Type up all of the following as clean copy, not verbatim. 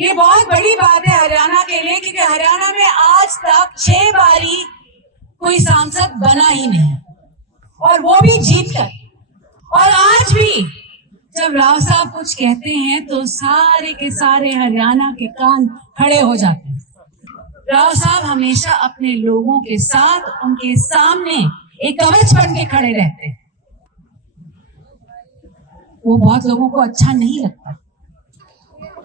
ये बहुत बड़ी बात है हरियाणा के लिए, क्योंकि हरियाणा में आज तक 6 बारी कोई सांसद बना ही नहीं, और वो भी जीत कर। और आज भी जब राव साहब कुछ कहते हैं तो सारे के सारे हरियाणा के कान खड़े हो जाते हैं। राव साहब हमेशा अपने लोगों के साथ, उनके सामने एक कवच बन के खड़े रहते हैं। वो बहुत लोगों को अच्छा नहीं लगता,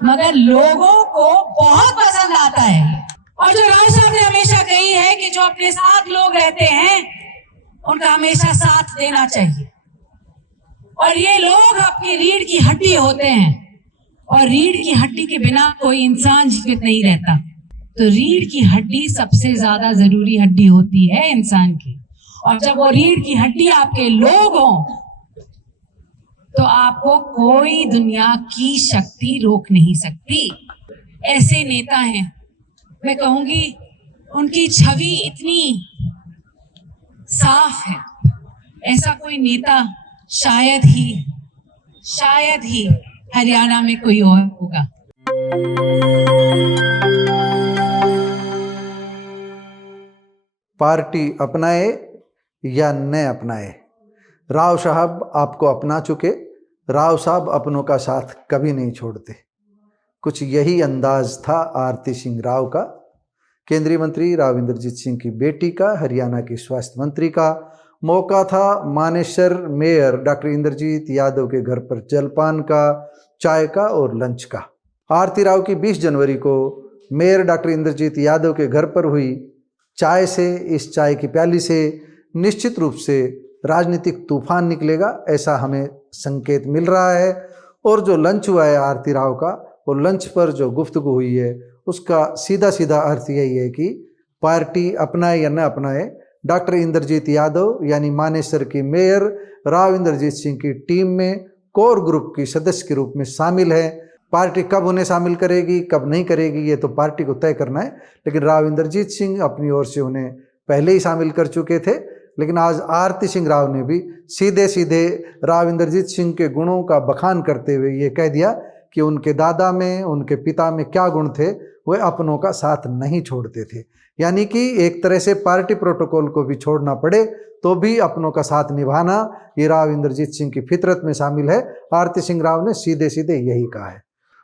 मगर लोगों को बहुत पसंद आता है। और जो राव साहब ने हमेशा कही है कि जो अपने साथ लोग रहते हैं उनका हमेशा साथ देना चाहिए। और ये लोग अपनी रीढ़ की हड्डी होते हैं, और रीढ़ की हड्डी के बिना कोई इंसान जीवित नहीं रहता। तो रीढ़ की हड्डी सबसे ज्यादा जरूरी हड्डी होती है इंसान की। और जब वो रीढ़ की हड्डी आपके लोग हों तो आपको कोई दुनिया की शक्ति रोक नहीं सकती। ऐसे नेता हैं, मैं कहूंगी उनकी छवि इतनी साफ है, ऐसा कोई नेता शायद ही हरियाणा में कोई और होगा। पार्टी अपनाए या न अपनाए, राव साहब आपको अपना चुके। राव साहब अपनों का साथ कभी नहीं छोड़ते। कुछ यही अंदाज था आरती सिंह राव का, केंद्रीय मंत्री राव इंद्रजीत सिंह की बेटी का, हरियाणा की स्वास्थ्य मंत्री का। मौका था मानेसर मेयर डॉक्टर इंद्रजीत यादव के घर पर जलपान का, चाय का और लंच का। आरती राव की 20 जनवरी को मेयर डॉक्टर इंद्रजीत यादव के घर पर हुई चाय से, इस चाय की प्याली से निश्चित रूप से राजनीतिक तूफान निकलेगा, ऐसा हमें संकेत मिल रहा है। और जो लंच हुआ है आरती राव का, वो लंच पर जो गुफ्तगू हुई है उसका सीधा सीधा अर्थ यही है कि पार्टी अपनाए या न अपनाए, डॉक्टर इंद्रजीत यादव यानी मानेसर की मेयर राव इंद्रजीत सिंह की टीम में कोर ग्रुप की सदस्य के रूप में शामिल है। पार्टी कब उन्हें शामिल करेगी, कब नहीं करेगी, ये तो पार्टी को तय करना है। लेकिन राव इंद्रजीत सिंह अपनी ओर से उन्हें पहले ही शामिल कर चुके थे। लेकिन आज आरती सिंह राव ने भी सीधे सीधे राव इंद्रजीत सिंह के गुणों का बखान करते हुए ये कह दिया कि उनके दादा में, उनके पिता में क्या गुण थे, वे अपनों का साथ नहीं छोड़ते थे। यानी कि एक तरह से पार्टी प्रोटोकॉल को भी छोड़ना पड़े तो भी अपनों का साथ निभाना, ये राव इंद्रजीत सिंह की फितरत में शामिल है। आरती सिंह राव ने सीधे सीधे यही कहा है।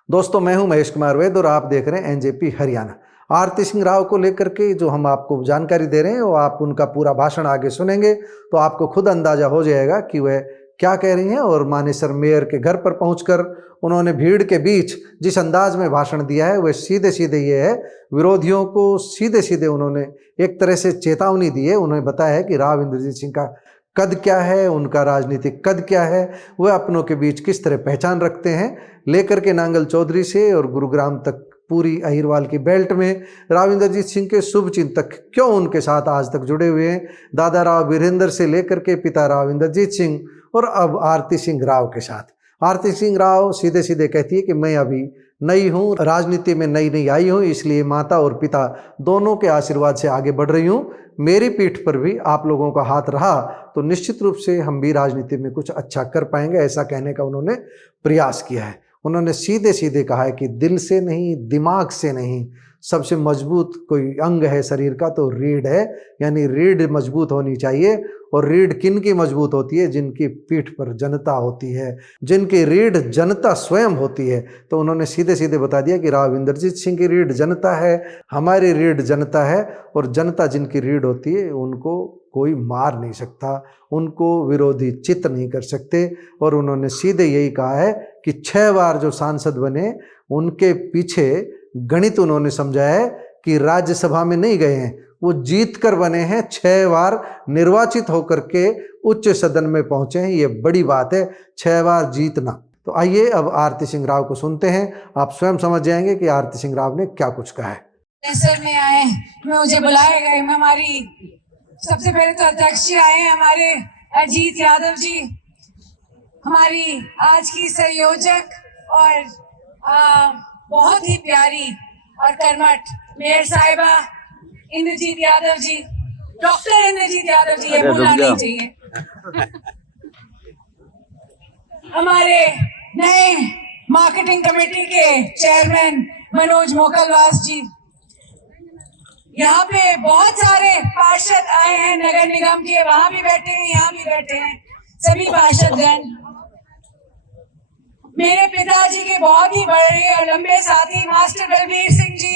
दोस्तों, मैं हूं महेश कुमार वैद और आप देख रहे हैं एनजेपी हरियाणा। आरती सिंह राव को लेकर के जो हम आपको जानकारी दे रहे हैं, वो आप उनका पूरा भाषण आगे सुनेंगे तो आपको खुद अंदाजा हो जाएगा कि वह क्या कह रही हैं। और मानेसर मेयर के घर पर पहुंचकर उन्होंने भीड़ के बीच जिस अंदाज में भाषण दिया है वह सीधे सीधे ये है, विरोधियों को सीधे सीधे उन्होंने एक तरह से चेतावनी दी है। उन्होंने बताया है कि राव इंद्रजीत सिंह का कद क्या है, उनका राजनीतिक कद क्या है, वह अपनों के बीच किस तरह पहचान रखते हैं। लेकर के नांगल चौधरी से और गुरुग्राम तक पूरी अहिरवाल की बेल्ट में राव इंद्रजीत सिंह के शुभ चिंतक क्यों उनके साथ आज तक जुड़े हुए हैं। दादा राव वीरेंद्र से लेकर के पिता राव इंद्रजीत सिंह और अब आरती सिंह राव के साथ। आरती सिंह राव सीधे सीधे कहती है कि मैं अभी नई हूँ, राजनीति में नई आई हूँ, इसलिए माता और पिता दोनों के आशीर्वाद से आगे बढ़ रही हूँ। मेरी पीठ पर भी आप लोगों का हाथ रहा तो निश्चित रूप से हम भी राजनीति में कुछ अच्छा कर पाएंगे, ऐसा कहने का उन्होंने प्रयास किया है। उन्होंने सीधे सीधे कहा है कि दिल से नहीं, दिमाग से नहीं, सबसे मजबूत कोई अंग है शरीर का तो रीढ़ है, यानी रीढ़ मजबूत होनी चाहिए। और रीढ़ किन की मजबूत होती है? जिनकी पीठ पर जनता होती है, जिनकी रीढ़ जनता स्वयं होती है। तो उन्होंने सीधे सीधे बता दिया कि राव इंद्रजीत सिंह की रीढ़ जनता है, हमारी रीढ़ जनता है, और जनता जिनकी रीढ़ होती है उनको कोई मार नहीं सकता, उनको विरोधी चित नहीं कर सकते। और उन्होंने सीधे यही कहा है कि 6 बार जो सांसद बने उनके पीछे गणित उन्होंने समझाया है कि राज्यसभा में नहीं गए हैं, वो जीत कर बने हैं, 6 बार निर्वाचित होकर के उच्च सदन में पहुंचे हैं। ये बड़ी बात है, 6 बार जीतना। तो आइए अब आरती सिंह राव को सुनते हैं, आप स्वयं समझ जाएंगे कि आरती सिंह राव ने क्या कुछ कहा है। सर में आए, मुझे बुलाए गए, हमारी सबसे पहले तो अध्यक्ष जी आए, हमारे अजीत यादव जी, हमारी आज की संयोजक और बहुत ही प्यारी और कर्मठ मेयर साहिबा इंद्रजीत यादव जी, डॉक्टर इंद्रजीत यादव जी, ये भूलना नहीं चाहिए। हमारे नए मार्केटिंग कमेटी के चेयरमैन मनोज मोकलवास जी, यहाँ पे बहुत सारे पार्षद आए हैं नगर निगम के, वहां भी बैठे हैं, यहाँ भी बैठे हैं सभी पार्षदगण। मेरे पिताजी के बहुत ही बड़े और लंबे साथी मास्टर बलबीर सिंह जी,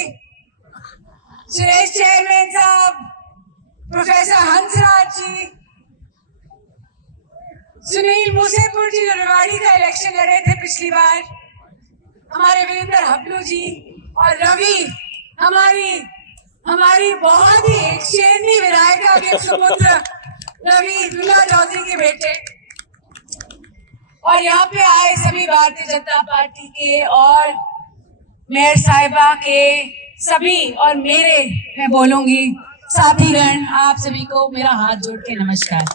सुरेश चेयरमैन साहब, प्रोफेसर हंसराज जी, सुनील मूसेपुर जी जो रेवाड़ी का इलेक्शन लड़े थे पिछली बार, हमारे वीरेंद्र हब्लू जी, और रवि हमारी बहुत ही शेरनी विधायिका के सुपुत्र रवि दुल्ला चौधरी के बेटे, और यहाँ पे आए सभी भारतीय जनता पार्टी के और मेयर साहिबा के सभी, और मेरे मैं बोलूंगी साथीगण, आप सभी को मेरा हाथ जोड़ के नमस्कार।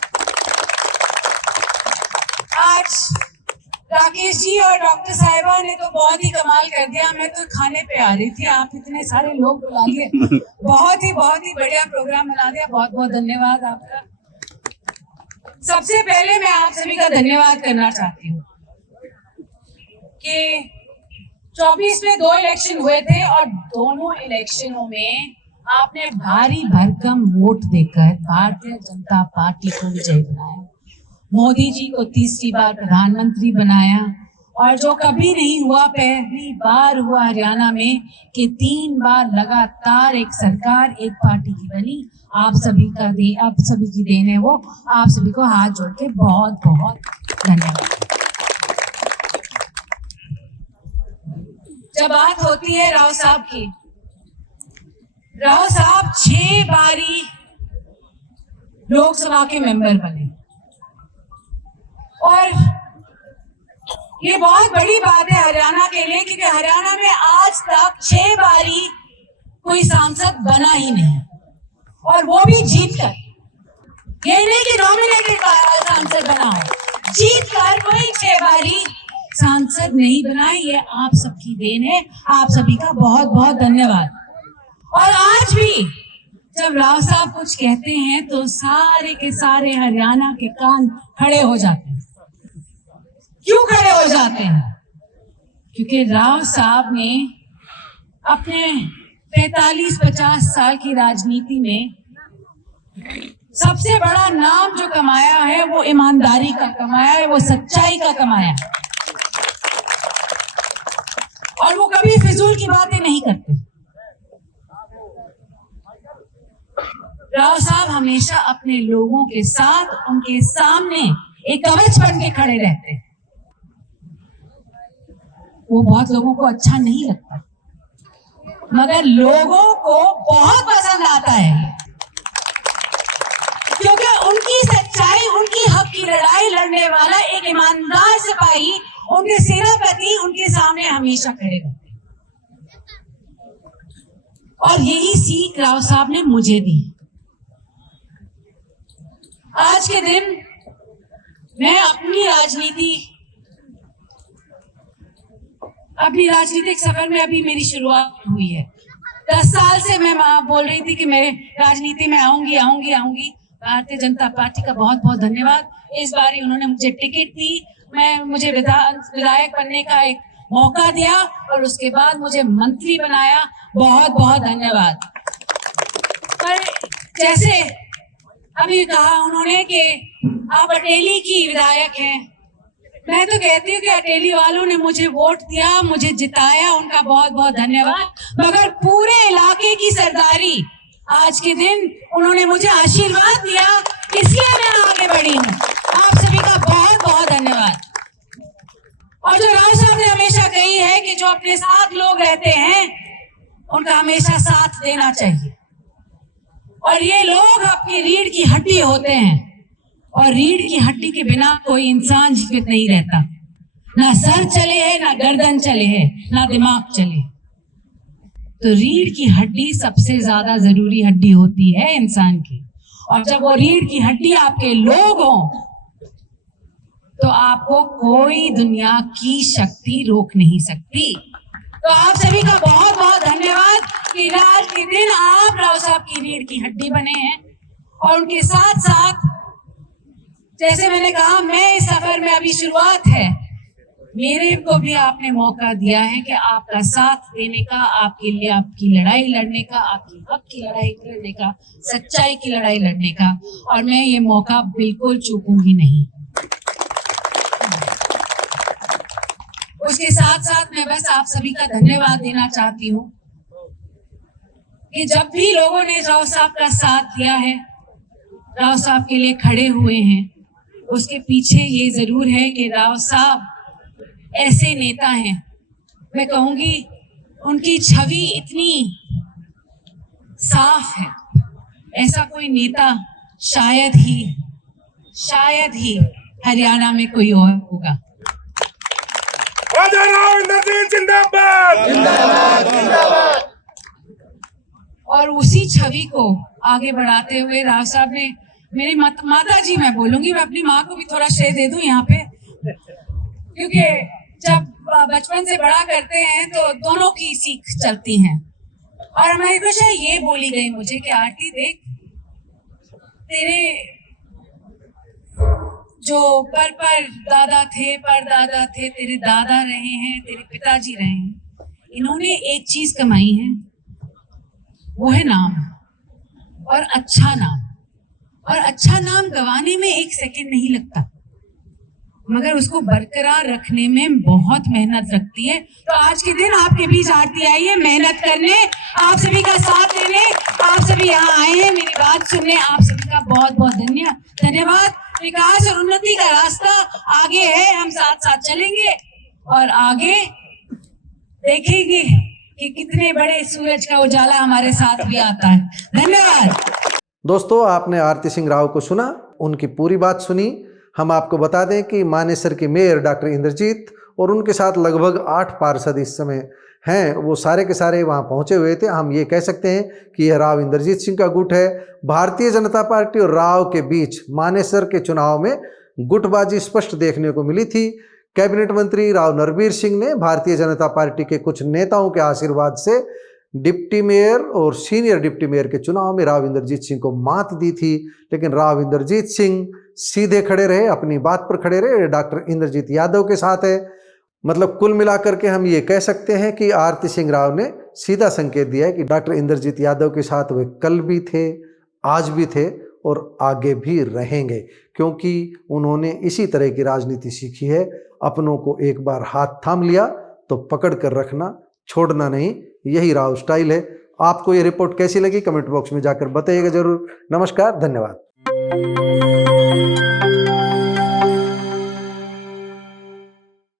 आज राकेश जी और डॉक्टर साहिबा ने तो बहुत ही कमाल कर दिया। मैं तो खाने पे आ रही थी, आप इतने सारे लोग बुला लिए, बहुत ही बढ़िया प्रोग्राम बना दिया। बहुत बहुत धन्यवाद आपका। सबसे पहले मैं आप सभी का धन्यवाद करना चाहती हूँ कि 24 में 2 इलेक्शन हुए थे और दोनों इलेक्शनों में आपने भारी भरकम वोट देकर भारतीय जनता पार्टी को विजयी बनाया, मोदी जी को तीसरी बार प्रधानमंत्री बनाया, और जो कभी नहीं हुआ, पहली बार हुआ हरियाणा में कि 3 बार लगातार एक सरकार एक पार्टी की बनी। आप सभी की देन है वो। आप सभी को हाथ जोड़ के बहुत बहुत धन्यवाद। जब बात होती है राव साहब की, राव साहब 6 बारी लोकसभा के मेंबर बने, और ये बहुत बड़ी बात है हरियाणा के लिए, क्योंकि हरियाणा में आज तक 6 बारी कोई सांसद बना ही नहीं, और वो भी जीत कर। ये नहीं कि नॉमिनेटेड सांसद बना हो, जीत कर कोई 6 बारी सांसद नहीं बना। ये आप सबकी देन है। आप सभी का बहुत बहुत धन्यवाद। और आज भी जब राव साहब कुछ कहते हैं तो सारे के सारे हरियाणा के कान खड़े हो जाते हैं। क्यों खड़े हो जाते हैं? क्योंकि राव साहब ने अपने 45-50 साल की राजनीति में सबसे बड़ा नाम जो कमाया है वो ईमानदारी का कमाया है, वो सच्चाई का कमाया है, और वो कभी फिजूल की बातें नहीं करते। राव साहब हमेशा अपने लोगों के साथ, उनके सामने एक कवच बन के खड़े रहते हैं। वो बहुत लोगों को अच्छा नहीं लगता, मगर लोगों को बहुत पसंद आता है, क्योंकि उनकी सच्चाई, उनकी हक की लड़ाई लड़ने वाला एक ईमानदार सिपाही, उनके सेनापति उनके सामने हमेशा खड़े रहते हैं। और यही सीख राव साहब ने मुझे दी। आज के दिन मैं अपनी राजनीतिक सफर में अभी मेरी शुरुआत हुई है। 10 साल से मैं बोल रही थी कि मैं राजनीति में आऊंगी। भारतीय जनता पार्टी का बहुत बहुत धन्यवाद। इस बार उन्होंने मुझे टिकट दी, मुझे विधायक बनने का एक मौका दिया, और उसके बाद मुझे मंत्री बनाया। बहुत बहुत धन्यवाद। पर जैसे अभी कहा उन्होंने कि आप अटेली की विधायक हैं, मैं तो कहती हूँ कि अटेली वालों ने मुझे वोट दिया, मुझे जिताया, उनका बहुत बहुत धन्यवाद। मगर पूरे इलाके की सरदारी आज के दिन उन्होंने मुझे आशीर्वाद दिया, इसलिए मैं आगे बढ़ी हूँ। आप सभी का बहुत बहुत धन्यवाद। और जो राव साहब ने हमेशा कही है कि जो अपने साथ लोग रहते हैं उनका हमेशा साथ देना चाहिए, और ये लोग आपकी रीढ़ की हड्डी होते हैं, और रीढ़ की हड्डी के बिना कोई इंसान जीवित नहीं रहता। ना सर चले है, ना गर्दन चले है, ना दिमाग चले। तो रीढ़ की हड्डी सबसे ज्यादा जरूरी हड्डी होती है इंसान की, और जब वो रीढ़ की हड्डी आपके लोग हों तो आपको कोई दुनिया की शक्ति रोक नहीं सकती। तो आप सभी का बहुत बहुत धन्यवाद कि आज के दिन आप राव साहब की रीढ़ की हड्डी बने हैं, और उनके साथ साथ जैसे मैंने कहा, मैं इस सफर में अभी शुरुआत है, मेरे को भी आपने मौका दिया है कि आपका साथ देने का, आपके लिए आपकी लड़ाई लड़ने का, आपकी हक की लड़ाई लड़ने का, सच्चाई की लड़ाई लड़ने का, और मैं ये मौका बिल्कुल चूकूंगी नहीं। उसके साथ साथ मैं बस आप सभी का धन्यवाद देना चाहती हूँ कि जब भी लोगों ने राव साहब का साथ दिया है, राव साहब के लिए खड़े हुए हैं, उसके पीछे ये जरूर है कि राव साहब ऐसे नेता हैं, मैं कहूंगी उनकी छवि इतनी साफ है, ऐसा कोई नेता शायद ही हरियाणा में कोई और होगा। राजा राव इंद्रजीत जिंदाबाद जिंदाबाद। और उसी छवि को आगे बढ़ाते हुए राव साहब ने, मेरी माता जी मैं बोलूंगी, मैं अपनी माँ को भी थोड़ा श्रेय दे दूं यहाँ पे, क्योंकि जब बचपन से बड़ा करते हैं तो दोनों की सीख चलती हैं। और हमारी हमेशा ये बोली गई मुझे कि आरती देख, तेरे जो परदादा थे, तेरे दादा रहे हैं, तेरे पिताजी रहे हैं, इन्होंने एक चीज कमाई है, वो है नाम, और अच्छा नाम। और अच्छा नाम गंवाने में एक सेकंड नहीं लगता, मगर उसको बरकरार रखने में बहुत मेहनत लगती है। तो आज के दिन आपके बीच आरती आई है मेहनत करने, आप सभी का साथ देने, आप सभी यहाँ आए हैं मेरी बात सुनने, आप सभी का बहुत बहुत धन्यवाद। विकास और उन्नति का रास्ता आगे है, हम साथ साथ चलेंगे और आगे देखेंगे कि कितने बड़े सूरज का उजाला हमारे साथ भी आता है। धन्यवाद। दोस्तों, आपने आरती सिंह राव को सुना, उनकी पूरी बात सुनी। हम आपको बता दें कि मानेसर के मेयर डॉक्टर इंद्रजीत और उनके साथ लगभग 8 पार्षद इस समय हैं, वो सारे के सारे वहाँ पहुँचे हुए थे। हम ये कह सकते हैं कि यह राव इंद्रजीत सिंह का गुट है। भारतीय जनता पार्टी और राव के बीच मानेसर के चुनाव में गुटबाजी स्पष्ट देखने को मिली थी। कैबिनेट मंत्री राव नरबीर सिंह ने भारतीय जनता पार्टी के कुछ नेताओं के आशीर्वाद से डिप्टी मेयर और सीनियर डिप्टी मेयर के चुनाव में राव इंद्रजीत सिंह को मात दी थी, लेकिन राव इंद्रजीत सिंह सीधे खड़े रहे, अपनी बात पर खड़े रहे, डॉक्टर इंद्रजीत यादव के साथ है। मतलब कुल मिलाकर के हम ये कह सकते हैं कि आरती सिंह राव ने सीधा संकेत दिया है कि डॉक्टर इंद्रजीत यादव के साथ वे कल भी थे, आज भी थे और आगे भी रहेंगे, क्योंकि उन्होंने इसी तरह की राजनीति सीखी है। अपनों को एक बार हाथ थाम लिया तो पकड़ कर रखना, छोड़ना नहीं, यही राव स्टाइल है। आपको ये रिपोर्ट कैसी लगी कमेंट बॉक्स में जाकर बताइएगा जरूर। नमस्कार, धन्यवाद।